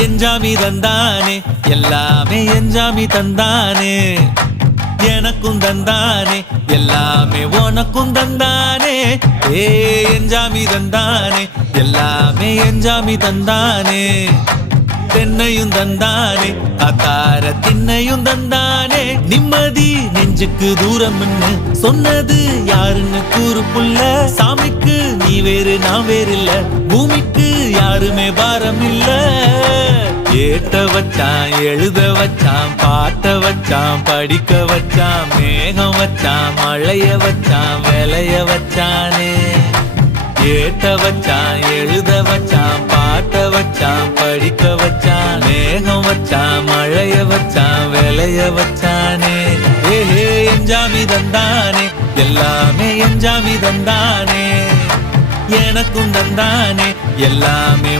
எஞ்சாமி தந்தானே எல்லாமே எஞ்சாமி தந்தானே எனக்கும் தந்தானே எல்லாமே உனக்கும் தந்தானே ஏ எஞ்சாமி தந்தானே எல்லாமே எஞ்சாமி தந்தானே தென்னையும் தந்தானே அத்தார திண்ணையும் தந்தானே நிம்மதி நெஞ்சுக்கு தூரம்னு சொன்னது யாருன்னு கூறு புள்ள சாமிக்கு நீ வேறு நான் வேறு இல்ல பூமிக்கு யாருமே பாரம் இல்ல ஏட்ட வச்சான் எழுத வச்சான் பாட்ட வச்சான் படிக்க வச்சான் மேகம் வச்சான் மழைய வச்சான் விளைய வச்சானே ஏட்ட வச்சான் எழுத வச்சான் பாட்ட வச்சான் படிக்க வச்சான் மேகம் வச்சான் மழைய வச்சான் விளைய வச்சானே ஏஹே எஞ்சாமி தந்தானே எல்லாமே எஞ்சாமி தந்தானே எனக்கும் தந்தானே எல்லாமே